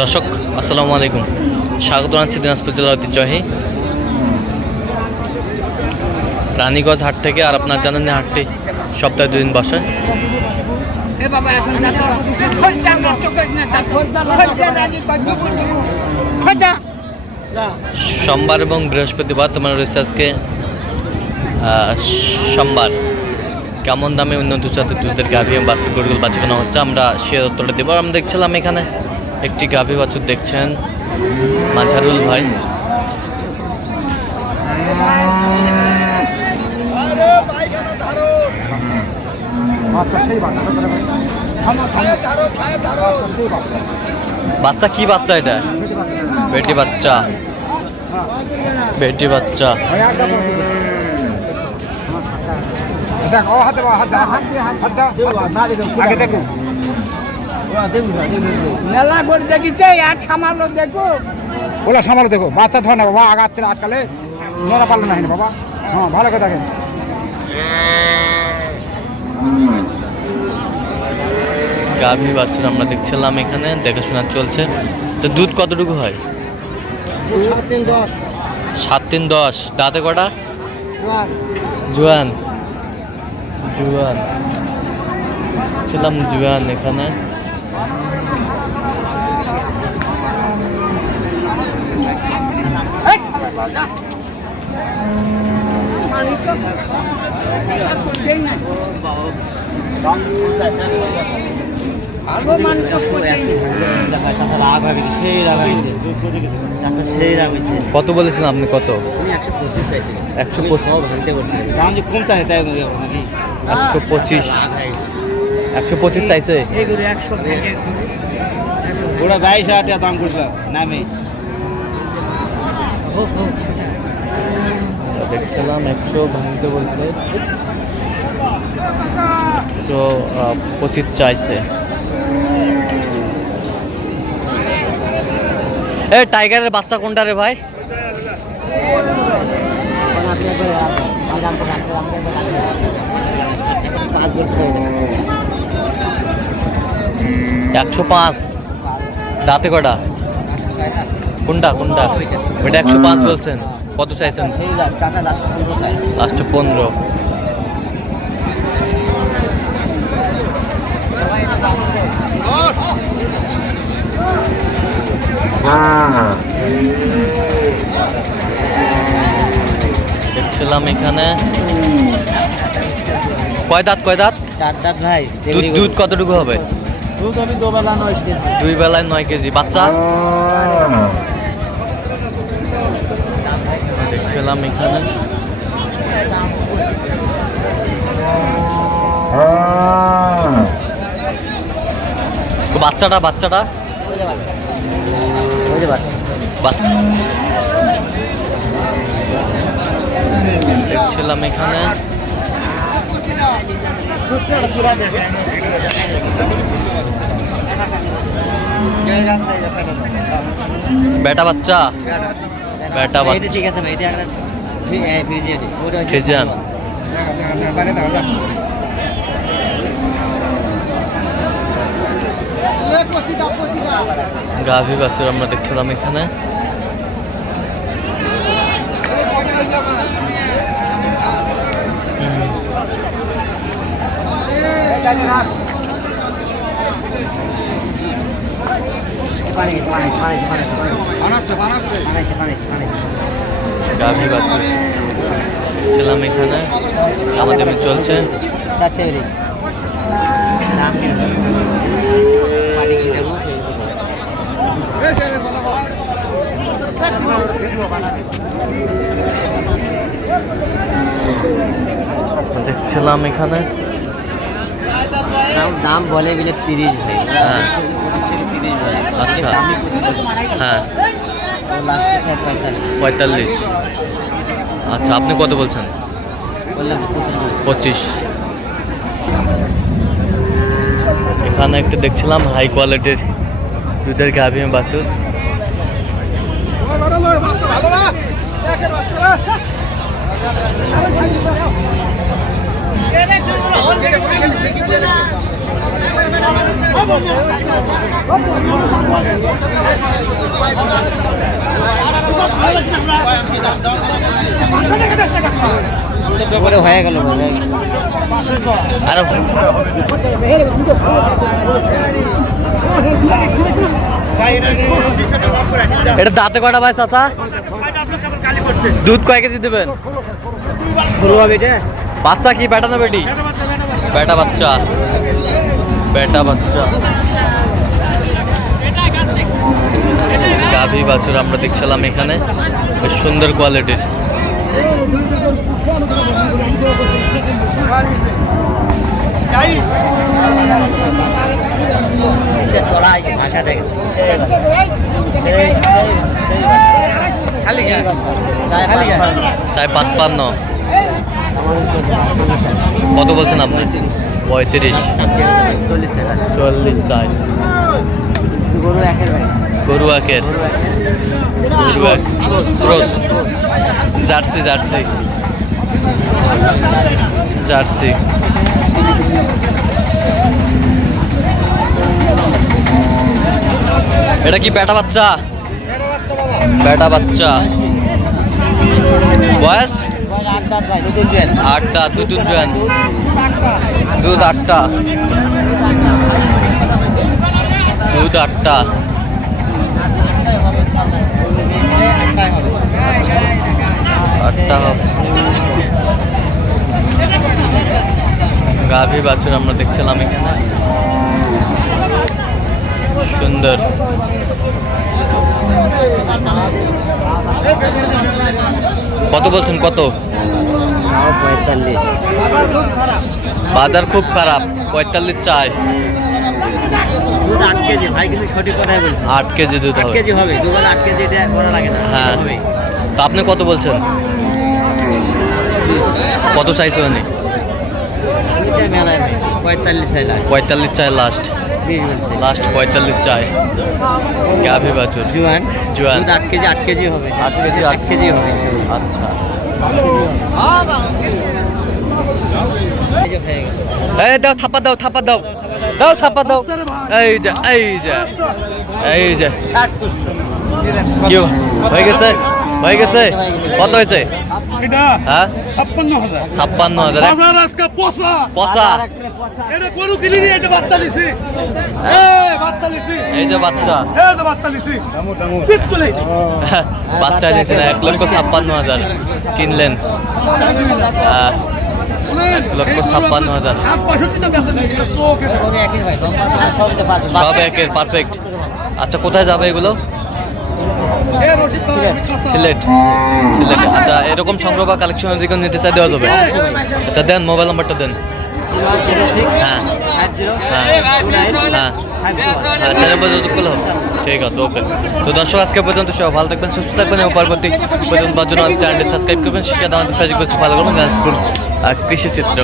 দর্শক আসসালামু আলাইকুম, স্বাগত জানাচ্ছি দিনাজপুর জেলার ঐতিহ্যবাহী রানীগঞ্জ হাট থেকে। আর আপনার জানেন হাটটি সপ্তাহে 2 দিন বসে। সোমবার এবং বৃহস্পতিবার তোমার রয়েছে আজকে সোমবার। কেমন দামে উন্নত জাতের দুধের গাভী এবং বাছুর গরুগুলো বাঁচানো হচ্ছে আমরা সে উত্তরটা দেবো। আমরা দেখছিলাম এখানে একটি গাভী বাছুর দেখছেন মাঝারুল ভাই। বাচ্চা কি বাচ্চা? এটা বেটি বাচ্চা, বেটি বাচ্চা। মেলা করে দেখিছে আর সামালো দেখো, ওলা সামালো দেখো। বাচ্চা ধর না বাবা, আঘাত আটকালে ধরা পারলো না বাবা। হ্যাঁ, ভালো করে দেখেন। গাভী বাছুর আমরা দেখছিলাম এখানে, দেখাশোনা চলছে। তো দুধ কতটুকু হয়? 7-3-10। দাঁতে কটা? জুয়ান জুয়ান ছিলাম জুয়ান এখানে। কত বলেছিলেন আপনি? কত? 125 চাইছে। ওরা 22,000 টাকা দাম করছিল নামে। দেখছিলাম 100 ভাঙতে বলছে, 125 চাইছে। এ টাইগারের বাচ্চা কোনটা রে ভাই? $105। দাঁতে কটা? কোনটা কোনটা? ওইটা 105 বলছেন। কত চাইছেন? লাস্টে 15। দেখছিলাম এখানে কয় দাঁত? 4 দাঁত ভাই। দুধ কতটুকু হবে? দুধ আমি 2 বেলা 9 কেজি। 2 বেলায় 9 কেজি। বাচ্চা দেখছিলাম এখানে। বাচ্চাটা দেখছিলাম এখানে। বেটা বাচ্চা, বেটা বাচ্চা। ঠিক আছে ভাই, খেজান গাভী বাছুর আমরা দেখছিলাম এখানে। গাভী বাছুর ছিলাম এখানে, আমাদের চলছে। দেখছিলাম এখানে দাম বলে গেলে 30 ভাই। হ্যাঁ, আচ্ছা, হ্যাঁ, 45। আচ্ছা, আপনি কত বলছেন? 25। এখানে একটু দেখছিলাম হাই কোয়ালিটির দুধের গাভী বাছুর। হয়ে গেল আর এটা দাঁতে কটা ভাই চাচা? দুধ কয় কেজি দেবেন? বাচ্চা কি বেটা না বেটি? বেটা বাচ্চা, বেটা বাচ্চা। গাভী বাছুর আমরা দেখছিলাম এখানে, বেশ সুন্দর কোয়ালিটির। চাই 55। কত বলছেন আপনি? 35, 40 চাই। গরু একের, ক্রস, জার্সি জার্সি জার্সি। এটা কি বেটা বাচ্চা? বেটা বাচ্চা। বয়স 8 দাঁত, নতুন জোয়ান, দুধ 8টা, দুধ 8টা। গাভী বাছুর আমরা দেখছিলাম এখানে, সুন্দর। কত বলছেন? কত? 45। বাজার খুব খারাপ, 45 চাই। দুধ 8 কেজি ভাই, কিন্তু সঠিক কথাই বলছি। 8 কেজি দুধ 8 হবে। কেজি হবে, দুবার 8 কেজি এটা করা লাগে না। হ্যাঁ, তো আপনি কত বলছেন? কত চাইছো? উনি 45 চাই লাস্ট। 45 চাই লাস্ট, লাস্ট 45 চাই। গাভী বাছুর জোয়ান, জোয়ান। দুধ 8 কেজি, 8 কেজি হবে। 8 কেজি, 8 কেজি হবে ইনশাআল্লাহ। আচ্ছা, এই যে হয়ে গেছে। এই দাও, থাপা দাও, থাপা দাও, দাও থাপা দাও। এই যে, এই যে, এই যে। কি হয়ে গেছে? হয়ে গেছে? কত হয়েছে? হ্যাঁ, 56,000। পচা। এই যে বাচ্চা, বাচ্চা নিয়েছেন 1,56,000 কিনলেন। 1,56,000। সব একের, পারফেক্ট। আচ্ছা, কোথায় যাবে এগুলো? সিলেট, সিলেট। আচ্ছা, এরকম সংগ্রহ বা কালেকশনের দিকে নিতে চাই দেওয়া যাবে? আচ্ছা, দেন মোবাইল নাম্বারটা দেন। হ্যাঁ, হ্যাঁ, হ্যাঁ, হ্যাঁ, চ্যানেল যোগাযোগ করলে হবে। ঠিক আছে, ওকে। তো দর্শক, আজকে পর্যন্ত সব ভালো থাকবেন, সুস্থ থাকবেন এবং পরবর্তী পর্যন্ত জন্য চ্যানেলটি সাবস্ক্রাইব করবেন। শিক্ষা দাওয়াতে ফেসবুক পেজটি ফলো করবেন, কৃষি চিত্র।